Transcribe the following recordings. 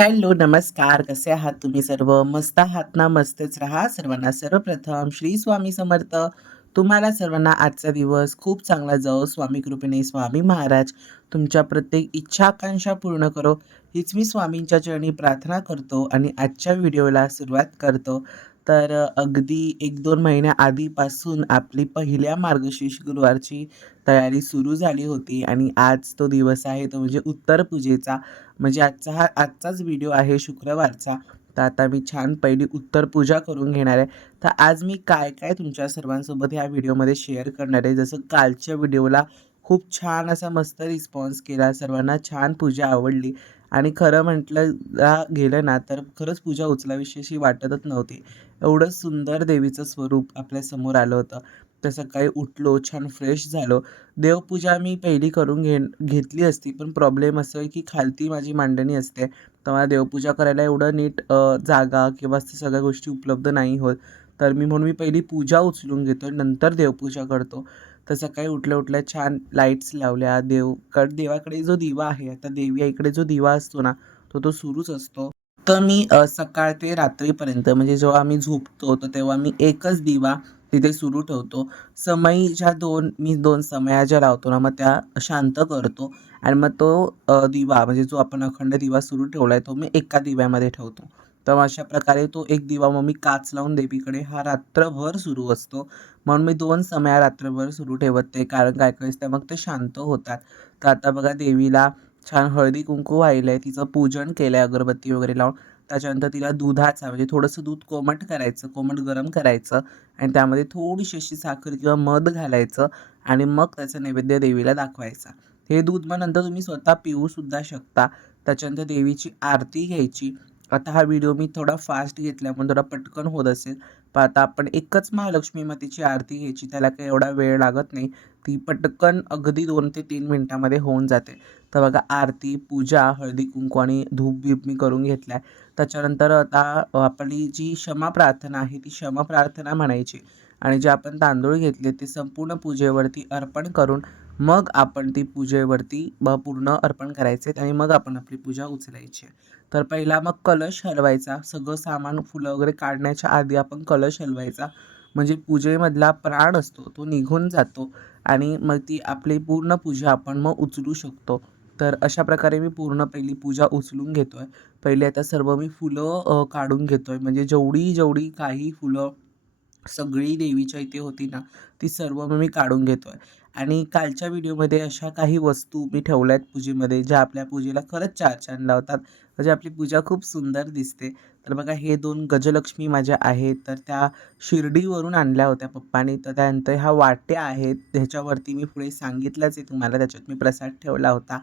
Hello, नमस्कार. कसे आहात तुम्ही सर्व? मस्त आहात ना? मस्तच राहा. सर्वांना सर्वप्रथम श्री स्वामी समर्थ. तुम्हाला सर्वांना आजचा दिवस खूप चांगला जाओ. स्वामी कृपेने स्वामी महाराज तुमच्या प्रत्येक इच्छा, आकांक्षा पूर्ण करो, हीच मी स्वामींच्या चरणी प्रार्थना करतो आणि आजच्या व्हिडिओला सुरुवात करतो. तर अगदी 1-2 महिन्या आधीपासून आपली पहिल्या मार्गशीर्ष गुरुवारची तयारी सुरू झाली होती आणि आज तो दिवस आहे, तो म्हणजे उत्तर पूजेचा. म्हणजे आजचाच व्हिडिओ आहे शुक्रवारचा. तर आता मी छान पहिली उत्तर पूजा करून घेणार आहे. तर आज मी काय-काय तुमच्या सर्वांसोबत ह्या व्हिडिओमध्ये शेअर करणार आहे. जसं कालच्या व्हिडिओला खूप छान असा मस्त रिस्पॉन्स केला. सर्वांना छान पूजा आवडली आणि खरं म्हटलं गेलं ना, तर खरंच पूजा उचलावीशी अशी वाटतच नव्हती. एवढं सुंदर देवीचं स्वरूप आपल्यासमोर आलं होतं. तर सकाळी उठलो, छान फ्रेश झालो. देवपूजा मी पहिली करून घेतली असती, पण प्रॉब्लेम असा आहे की खालती माझी मांडणी असते. तर मला देवपूजा करायला एवढं नीट जागा किंवा सगळ्या गोष्टी उपलब्ध नाही होत. तर म्हणून मी पहिली पूजा उचलून घेतो, नंतर देवपूजा करतो. तर सकाळी उठल्या-उठल्या छान लाईट्स लावल्या. देवाकडे जो दिवा आहे, आता देवी आईकडे जो दिवा असतो ना, तो सुरूच असतो. तर मी सकाळ ते रात्रीपर्यंत म्हणजे जेव्हा आम्ही झोपतो, तर तेव्हा मी एकच दिवा तिथे सुरू ठेवतो. मी 2 समया ज्या लावतो ना, मग त्या शांत करतो आणि मग तो दिवा म्हणजे जो आपण अखंड दिवा सुरू ठेवलाय, तो मी एका दिव्यामध्ये ठेवतो. तर अशा प्रकारे तो एक दिवा मग मी काच लावून देवीकडे हा रात्रभर सुरू असतो. म्हणून मी 2 समया रात्रभर सुरू ठेवत नाही. कारण काय-काय असतं मग ते शांत होतात. तर आता बघा देवीला छान हळदी-कुंकू वाहिलंय, तिचं पूजन केलंय अगरबत्ती वगैरे लावून. त्याच्यानंतर तिला दुधाचा म्हणजे थोडंसं दूध कोमट करायचं, कोमट गरम करायचं आणि त्यामध्ये थोडीशी अशी साखर किंवा मध घालायचं आणि मग त्याचा नैवेद्य देवीला दाखवायचा. हे दूध मग नंतर तुम्ही स्वतः पिऊसुद्धा शकता. त्याच्यानंतर देवीची आरती घ्यायची. आता हा व्हिडिओ मी थोडा फास्ट घेतल्यामुळे थोडा पटकन होत असेल. पण आता आपण एकच महालक्ष्मी मातेची आरती घ्यायची. त्याला काही एवढा वेळ लागत नाही. ती पटकन अगदी 2 ते 3 मिनिटामध्ये होऊन जाते. तर बघा आरती, पूजा, हळदी-कुंकू आणि धूप-बीप मी करून घेतलाय. त्याच्यानंतर आता आपली जी क्षमा प्रार्थना आहे, ती क्षमा प्रार्थना म्हणायची आणि जे आपण तांदूळ घेतले ते संपूर्ण पूजेवरती अर्पण करून मग आपण ती पूजेवरती पूर्ण अर्पण करायचे आणि मग आपण आपली पूजा उचलायची. तर पहिला मग कलश हलवायचा. सगळं सामान, फुलं वगैरे काढण्याच्या आधी आपण कलश हलवायचा. म्हणजे पूजेमधला प्राण असतो, तो निघून जातो आणि मग ती आपली पूर्ण पूजा आपण मग उचलू शकतो. तर अशा प्रकारे मी पूर्ण पहिली पूजा उचलून घेतोय. पहिले आता सर्व मी फुलं काढून घेतोय. म्हणजे जेवढी काही फुलं सगळी देवीच्या इथे होती ना, ती सर्व मग मी काढून घेतोय. आणि कालच्या व्हिडिओमध्ये अशा काही वस्तू मी ठेवल्यात पूजेमध्ये, ज्या आपल्या पूजेला खरंच चार चांद लावतात. म्हणजे आपली पूजा खूप सुंदर दिसते. तर बघा हे 2 गजलक्ष्मी माझ्या आहेत, तर त्या शिर्डीवरून आणल्या होत्या पप्पांनी. तर त्यानंतर ह्या वाट्या आहेत, ह्याच्यावरती मी पुढे सांगितलंच आहे तुम्हाला, त्याच्यात मी प्रसाद ठेवला होता.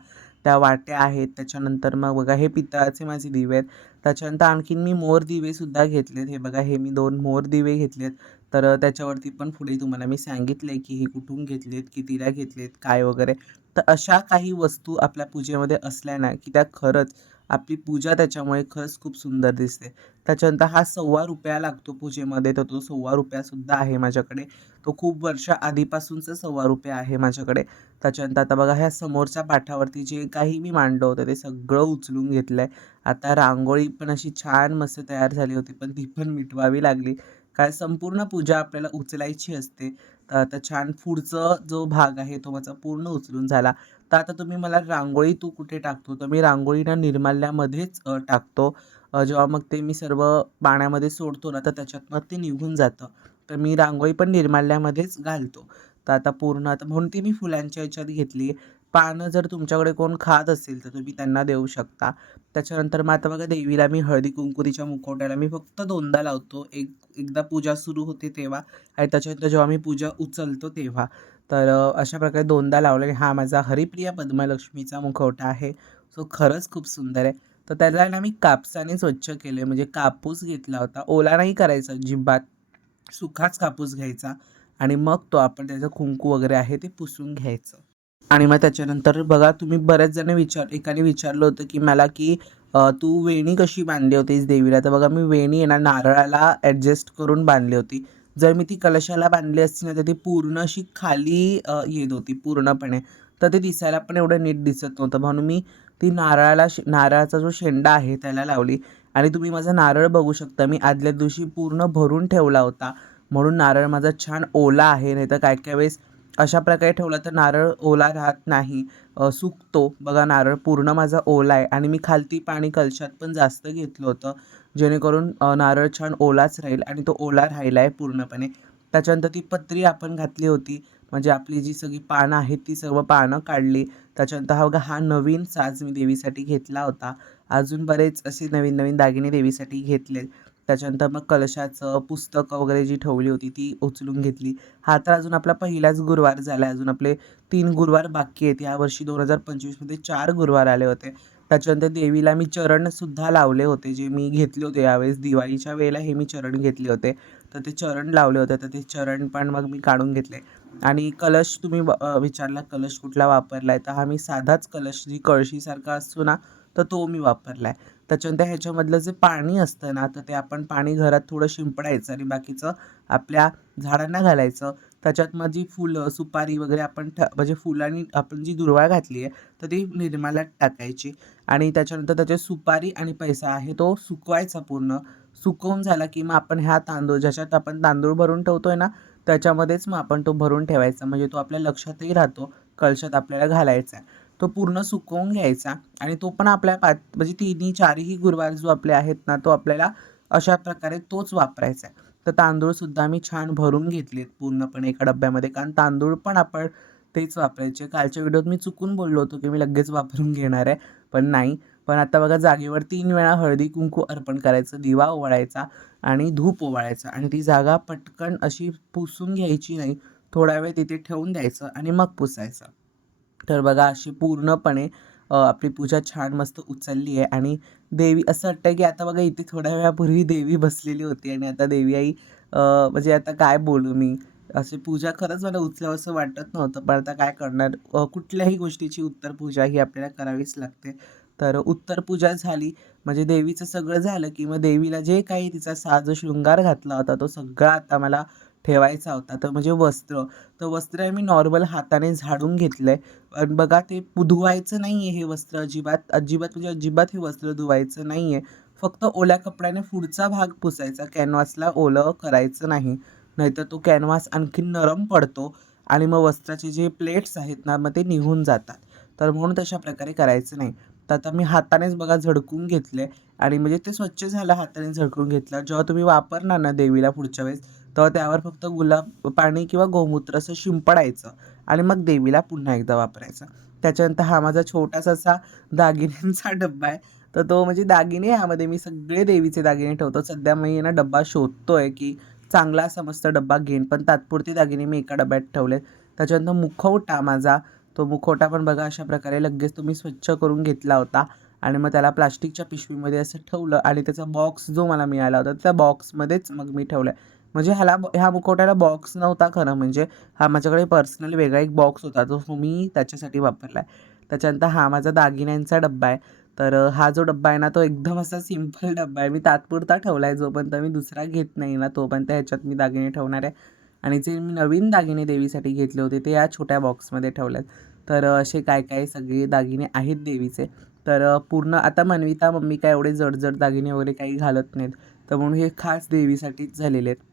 त्या वाट्या आहेत. त्याच्यानंतर मग बघा हे पितळाचे माझे दिवे आहेत. त्याच्यानंतर आणखीन मी मोर दिवेसुद्धा घेतलेत. हे बघा हे मी 2 मोर दिवे घेतलेत. तर त्याच्यावरती पण पुढे तुम्हाला मी सांगितलंय, की हे कुठून घेतलेत, कितीला घेतलेत, काय वगैरे. तर अशा काही वस्तू आपल्या पूजेमध्ये असल्या ना, की त्या खरंच आपली पूजा त्याच्यामुळे खरंच खूप सुंदर दिसते. त्याच्यानंतर हा ₹1.25 लागतो पूजेमध्ये, तर तो ₹1.25 आहे माझ्याकडे. तो खूप वर्ष आधीपासूनचा ₹1.25 आहे माझ्याकडे. त्याच्यानंतर आता बघा ह्या समोरच्या पाठावरती जे काही मी मांडलं होतं, ते सगळं उचलून घेतलंय. आता रांगोळी पण अशी छान मस्त तयार झाली होती, पण ती पण मिटवावी लागली. काय संपूर्ण पूजा आपल्याला उचलायची असते. तर आता छान पुढचा जो भाग आहे तो माझा पूर्ण उचलून झाला. तर आता तुम्ही मला रांगोळी तू कुठे टाकतो? तर मी रांगोळी ना निर्माल्यामध्येच टाकतो. जेव्हा मग ते मी सर्व पाण्यामध्ये सोडतो ना, तर त्याच्यातनं ते निघून जातं. तर मी रांगोळी पण निर्माल्यामध्येच घालतो. तर आता पूर्ण आता म्हणून ती मी फुलांच्या ह्याच्यात घेतली. पानं जर तुमच्याकडे कोण खात असेल, तर तुम्ही त्यांना देऊ शकता. त्याच्यानंतर मग आता बघा देवीला मी हळदी-कुंकू तिच्या मुखवट्याला मी फक्त 2दा लावतो. एकदा पूजा सुरू होते तेव्हा आणि त्याच्यानंतर जेव्हा मी पूजा उचलतो तेव्हा. तर अशा प्रकारे 2दा लावले. हा माझा हरिप्रिया पद्मलक्ष्मीचा मुखवटा आहे. सो खरंच खूप सुंदर आहे. तर त्याला आहे ना मी कापसाने स्वच्छ केले. म्हणजे कापूस घेतला होता. ओला नाही करायचा अजिबात. सुखाच कापूस घ्यायचा आणि मग तो आपण त्याचं कुंकू वगैरे आहे ते पुसून घ्यायचं. आणि मग त्याच्यानंतर बघा तुम्ही बऱ्याच जण एकाने विचारलं होतं, की मला की "तू वेणी कशी बांधली होतीस देवीला?" तर बघा मी वेणी आहे ना नारळाला ॲडजस्ट करून बांधली होती. जर मी ती कलशाला बांधली असती ना, तर ती पूर्ण अशी खाली येत होती पूर्णपणे. तर ते दिसायला पण एवढं नीट दिसत नव्हतं. म्हणून मी ती नारळाचा जो शेंडा आहे त्याला लावली. आणि तुम्ही माझा नारळ बघू शकता, मी आदल्या दिवशी पूर्ण भरून ठेवला होता, म्हणून नारळ माझा छान ओला आहे. नाहीतर काय काय वेळेस अशा प्रकारे ठेवला तर नारळ ओला राहत नाही, सुकतो. बघा नारळ पूर्ण माझा ओला आहे आणि मी खालती पाणी कलशात पण जास्त घेतलं होतं, जेणेकरून नारळ छान ओलाच राहील आणि तो ओला राहिला आहे पूर्णपणे. त्याच्यानंतर ती पत्री आपण घातली होती, म्हणजे आपली जी सगळी पानं आहेत ती सर्व पानं काढली. त्याच्यानंतर बघा हा नवीन साज मी देवीसाठी घेतला होता. अजून बरेच असे नवीन नवीन दागिने देवीसाठी घेतले. त्याच्यानंतर मग कलशाचं पुस्तकं वगैरे जी ठेवली होती ती उचलून घेतली. हा तर अजून आपला पहिलाच गुरुवार झाला आहे. अजून आपले 3 गुरुवार बाकी आहेत. यावर्षी 2025मध्ये 4 गुरुवार आले होते. त्याच्यानंतर देवीला मी चरणसुद्धा लावले होते, जे मी घेतले होते यावेळेस दिवाळीच्या वेळेला हे मी चरण घेतले होते. तर ते चरण लावले होते, तर ते चरण पण मग मी काढून घेतले. आणि कलश तुम्ही विचारला कलश कुठला वापरला आहे, तर हा मी साधाच कलश जी कळशीसारखा असतो ना, तर तो मी वापरला आहे. त्याच्यानंतर ह्याच्यामधलं जे पाणी असतं ना, तर ते आपण पाणी घरात थोडं शिंपडायचं आणि बाकीचं आपल्या झाडांना घालायचं. त्याच्यात मग जी फुलं, सुपारी वगैरे आपण म्हणजे फुलांनी आपण जी दुर्वा घातली आहे, तर ती निर्माल्यात टाकायची. आणि त्याच्यानंतर त्याची सुपारी आणि पैसा आहे तो सुकवायचा पूर्ण. सुकवून झाला की मग आपण ह्या तांदूळ ज्याच्यात आपण तांदूळ भरून ठेवतोय ना, त्याच्यामध्येच मग आपण तो भरून ठेवायचा. म्हणजे तो आपल्या लक्षातही राहतो, कलशात आपल्याला घालायचा आहे. तो पूर्ण सुकवून घ्यायचा आणि तो पण आपल्या म्हणजे तिन्ही चारही गुरुवार जो आपले आहेत ना, तो आपल्याला अशा प्रकारे तोच वापरायचा आहे. तर तांदूळसुद्धा मी छान भरून घेतलेत पूर्णपणे एका डब्यामध्ये, कारण तांदूळ पण आपण तेच वापरायचे. कालच्या व्हिडिओत मी चुकून बोललो होतो की मी लगेच वापरून घेणार आहे, पण नाही. पण आता बघा जागेवर 3 वेळा हळदी कुंकू अर्पण करायचं, दिवा ओवाळायचा आणि धूप ओवाळायचा आणि ती जागा पटकन अशी पुसून घ्यायची नाही. थोडा वेळ तिथे ठेवून द्यायचं आणि मग पुसायचं. तर बघा अशी पूर्णपणे आपली पूजा छान मस्त उचलली आहे. आणि देवी असं वाटतं की आता बघा इथे थोड्या वेळापूर्वी देवी बसलेली होती आणि आता देवी आई म्हणजे आता काय बोलू मी, अशी पूजा खरंच मला उचलावंसं वाटत नव्हतं, पण आता काय करणार, कुठल्याही गोष्टीची उत्तर पूजा ही आपल्याला करावीच लागते. तर उत्तर पूजा झाली म्हणजे देवीचं सगळं झालं की मग देवीला जे काही तिचा साज शृंगार घातला होता तो सगळा आता मला ठेवायचा होता. तर म्हणजे वस्त्र, तर वस्त्र मी नॉर्मल हाताने झाडून घेतलं आहे. आणि बघा ते धुवायचं नाही आहे हे वस्त्र, अजिबात अजिबात म्हणजे अजिबात हे वस्त्र धुवायचं नाही आहे. फक्त ओल्या कपड्याने पुढचा भाग पुसायचा, कॅनव्हासला ओलं करायचं नाही, नाहीतर तो कॅनव्हास आणखीन नरम पडतो आणि मग वस्त्राचे जे प्लेट्स आहेत ना, मग ते निघून जातात. तर म्हणून तशा प्रकारे करायचं नाही. तर आता मी हातानेच बघा झडकून घेतले आणि म्हणजे ते स्वच्छ झालं हाताने झडकून घेतलं. जेव्हा तुम्ही वापरणार ना देवीला पुढच्या वेळेस, तेव्हा त्यावर फक्त गुलाब पाणी किंवा गोमूत्र असं शिंपडायचं आणि मग देवीला पुन्हा एकदा वापरायचा. त्याच्यानंतर हा माझा छोटासा असा दागिन्यांचा डब्बा आहे. तर तो म्हणजे दागिने ह्यामध्ये मी सगळे देवीचे दागिने ठेवतो. सध्या मी ना डब्बा शोधतोय की चांगला असा मस्त डब्बा घेईन, पण तात्पुरती दागिने मी एका डब्यात ठेवलेत. त्याच्यानंतर मुखवटा माझा, तो मुखवटा पण बघा अशा प्रकारे लगेच तो मी स्वच्छ करून घेतला होता आणि मग त्याला प्लास्टिकच्या पिशवीमध्ये असं ठेवलं आणि त्याचा बॉक्स जो मला मिळाला होता त्या बॉक्समध्येच मग मी ठेवला आहे. म्हणजे ह्या मुखवट्याला बॉक्स नव्हता खरं म्हणजे, हा माझ्याकडे पर्सनली वेगळा एक बॉक्स होता जो मी त्याच्यासाठी वापरला आहे. त्याच्यानंतर हा माझा दागिन्यांचा डब्बा आहे. तर हा जो डब्बा आहे ना, तो एकदम असा सिंपल डब्बा आहे. मी तात्पुरता ठेवला आहे, जोपर्यंत मी दुसरा घेत नाही ना तोपर्यंत ह्याच्यात मी दागिने ठेवणार आहे. आणि जे मी नवीन दागिने देवीसाठी घेतले होते ते या छोट्या बॉक्समध्ये ठेवले आहेत. तर असे काय काय सगळे दागिने आहेत देवीचे. तर पूर्ण आता मनविता मम्मी काय एवढे जड दागिने वगैरे काही घालत नाहीत, तर म्हणून हे खास देवीसाठीच झालेले आहेत.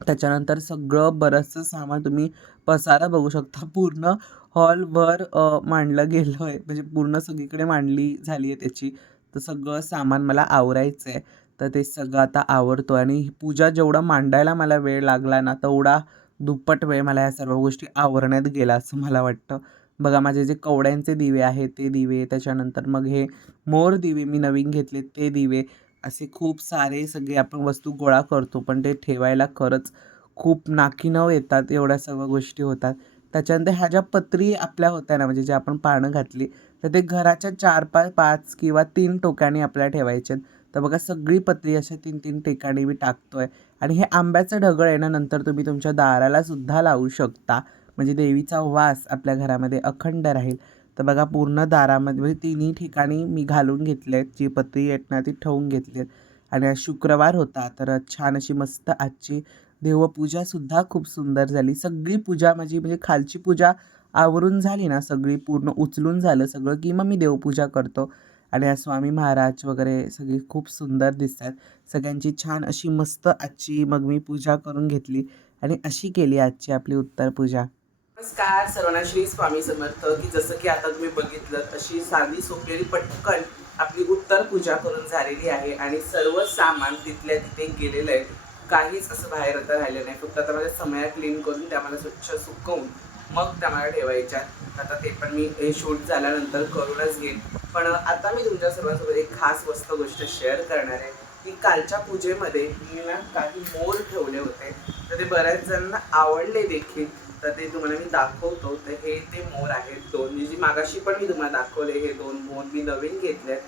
त्याच्यानंतर सगळं बरंचसं सामान तुम्ही पसारा बघू शकता, पूर्ण हॉलभर मांडलं गेलं आहे, म्हणजे पूर्ण सगळीकडे मांडली झाली आहे त्याची. तर सगळं सामान मला आवरायचं आहे. तर ते सगळं आता आवरतो आणि ही पूजा जेवढा मांडायला मला वेळ लागला ना, तेवढा दुप्पट वेळ मला या सर्व गोष्टी आवरण्यात गेला असं मला वाटतं. बघा माझे जे कवड्यांचे दिवे आहेत ते दिवे, त्याच्यानंतर मग हे मोर दिवे मी नवीन घेतले ते दिवे, असे खूप सारे सगळे आपण वस्तू गोळा करतो, पण ते ठेवायला खरंच खूप नाकीनऊ येतात, एवढ्या सर्व गोष्टी होतात. त्याच्यानंतर ह्या ज्या पत्री आपल्या होत्या ना, म्हणजे जे आपण पानं घातली, तर ते घराच्या 4-5 किंवा 3 टोकानी आपल्याला ठेवायचे आहेत. तर बघा सगळी पत्री अशा 3-3 ठिकाणी मी टाकतोय. आणि हे आंब्याचं ढगळ आहे ना, नंतर तुम्ही तुमच्या दाराला सुद्धा लावू शकता. म्हणजे देवीचा वास आपल्या घरामध्ये अखंड राहील. तर बघा पूर्ण दारामध्ये म्हणजे तिन्ही ठिकाणी मी घालून घेतले आहेत, जी पत्री आहेत ना ती ठेवून घेतली आहेत. आणि आज शुक्रवार होता, तर छान अशी मस्त आजची देवपूजासुद्धा खूप सुंदर झाली. सगळी पूजा माझी म्हणजे खालची पूजा आवरून झाली ना सगळी, पूर्ण उचलून झालं सगळं, की मग मी देवपूजा करतो. आणि आज स्वामी महाराज वगैरे सगळे खूप सुंदर दिसतात. सगळ्यांची छान अशी मस्त आजची मग मी पूजा करून घेतली आणि अशी केली आजची आपली उत्तर पूजा. नमस्कार सर्वांना, श्री स्वामी समर्थ. की जसं की आता तुम्ही बघितलं तशी साधी सोपी आणि पटकन आपली उत्तर पूजा करून झालेली आहे आणि सर्व सामान तिथल्या तिथे गेलेलं आहे. काहीच असं बाहेर आता राहिलं नाही. फक्त आता माझ्या समया क्लीन करून त्या मला स्वच्छ सुकवून मग त्या मला ठेवायच्या. आता ते पण मी हे शूट झाल्यानंतर करूनच घेईन. पण आता मी तुमच्या सर्वांसोबत एक खास मस्त गोष्ट शेअर करणार आहे की कालच्या पूजेमध्ये मी ना काही मोर ठेवले होते, तर ते बऱ्याच जणांना आवडले देखील. तर ते तुम्हाला मी दाखवतो. तर हे ते मोर आहेत 2, जी मागाशी पण मी तुम्हाला दाखवले. हे 2 मोर मी नवीन घेतलेत.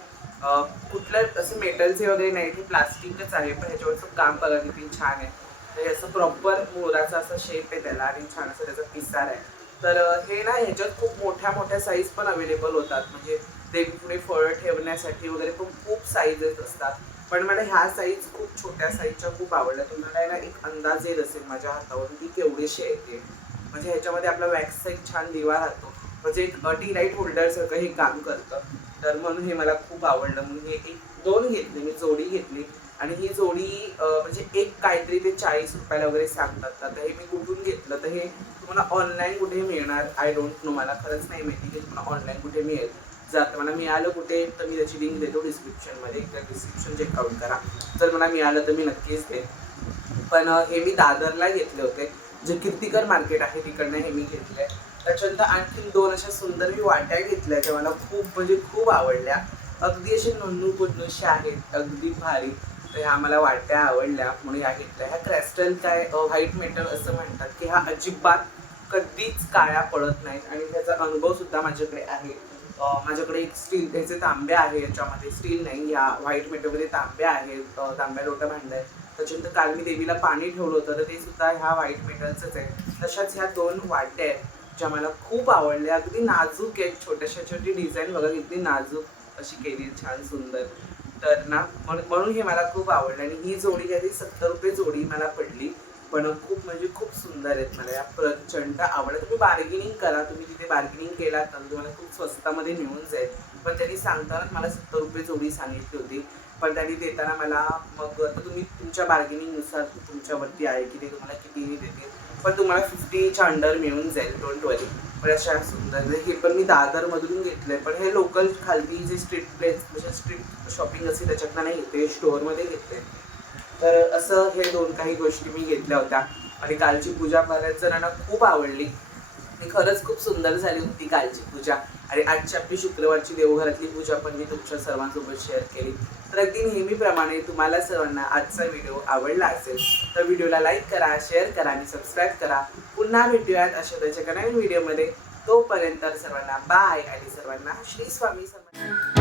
कुठल्या असे मेटलचे वगैरे नाही, हे प्लास्टिकच आहे, पण ह्याच्यावरचं काम बघा किती छान आहे. तर हे असं प्रॉपर मोराचा असा शेप आहे त्याला आणि छान असं त्याचा पिसार आहे. तर हे ना ह्याच्यात खूप मोठ्या मोठ्या साईज पण अवेलेबल होतात, म्हणजे देवीपुढे फळं ठेवण्यासाठी वगैरे पण खूप साईजेस असतात. पण मला ह्या साईज खूप छोट्या साईजच्या खूप आवडल्या. तुम्हाला ना एक अंदाज येत असेल माझ्या हातावरून की केवढीशी आहे ते. म्हणजे ह्याच्यामध्ये आपला वॅक्सचा एक छान दिवा राहतो, म्हणजे एक टी लाईट होल्डरसारखं हे काम करतं. तर म्हणून हे मला खूप आवडलं. म्हणून हे 1-2 घेतले मी, जोडी घेतली. आणि ही जोडी म्हणजे एक काहीतरी ते ₹40 वगैरे सांगतात. आता हे मी कुठून घेतलं, तर हे तुम्हाला ऑनलाईन कुठे मिळणार, आय डोंट नो. मला खरंच नाही माहिती की तुम्हाला ऑनलाईन कुठे मिळेल. जर मला मिळालं कुठे तर मी त्याची लिंक देतो डिस्क्रिप्शनमध्ये. एकदा डिस्क्रिप्शन चेकआउट करा. जर मला मिळालं तर मी नक्कीच देईन. पण हे मी दादरला घेतले होते, जे कीर्तिकर मार्केट आहे तिकडनं हे मी घेतले. त्याच्यानंतर आणखीन 2 अशा सुंदर मी वाट्या घेतल्या, ज्या मला खूप म्हणजे खूप आवडल्या. अगदी असे नन्नू-पुन्नूशा आहेत, अगदी भारी. तर ह्या मला वाट्या आवडल्या म्हणून ह्या घेतल्या. ह्या क्रिस्टल काय व्हाईट मेटल असं म्हणतात, की ह्या अजिबात कधीच काळ्या पडत नाहीत आणि त्याचा अनुभवसुद्धा माझ्याकडे आहे. माझ्याकडे एक स्टील ह्याचे तांबे आहे, याच्यामध्ये स्टील नाही, ह्या व्हाईट मेटलमध्ये तांबे आहेत, तांब्या लोटा भांडं आहे. त्याच्यानंतर काल मी देवीला पाणी ठेवलं होतं, तर ते सुद्धा ह्या व्हाईट मेटलचंच आहे. तशाच ह्या 2 वाट्या आहेत, ज्या मला खूप आवडल्या. अगदी नाजूक आहेत, छोट्याशा छोटी डिझाईन बघा किती नाजूक अशी केली, छान सुंदर. तर ना म्हणून हे मला खूप आवडलं आणि ही जोडी काहीतरी ₹70 जोडी मला पडली. पण खूप म्हणजे खूप सुंदर आहेत. मला या प्रचंड आवडल्या. तुम्ही बार्गेनिंग करा. तुम्ही तिथे बार्गेनिंग केलात तर तुम्हाला खूप स्वस्तामध्ये मिळून जाईल. पण त्यांनी सांगतानाच मला ₹70 जोडी सांगितली होती. पण त्यांनी देताना मला मग आता तुम्ही तुमच्या बार्गेनिंगनुसार तुमच्यावरती आहे की ते तुम्हाला कितीही देतील. पण तुम्हाला 50च्या अंडर मिळून जाईल, डोंट वरी. पण अशा सुंदर. हे पण मी दादरमधून घेतलंय, पण हे लोकल खालती जे स्ट्रीट प्लेस म्हणजे स्ट्रीट शॉपिंग असेल त्याच्यातनं नाही घेतले, स्टोअरमध्ये घेतले. तर असं हे 2 काही गोष्टी मी घेतल्या होत्या आणि कालची पूजा बऱ्याच जणांना खूप आवडली आणि खरंच खूप सुंदर झाली होती कालची पूजा. आणि आजची आपली शुक्रवारची देवघरातली पूजा पण मी तुमच्या सर्वांसोबत शेअर केली. तर अगदी नेहमीप्रमाणे तुम्हाला सर्वांना आजचा व्हिडिओ आवडला असेल तर व्हिडिओला लाईक करा, शेअर करा आणि सबस्क्राईब करा. पुन्हा भेटूयात अशा त्याच्या नवीन व्हिडिओमध्ये. तोपर्यंत सर्वांना बाय आणि सर्वांना श्री स्वामी समर्थ.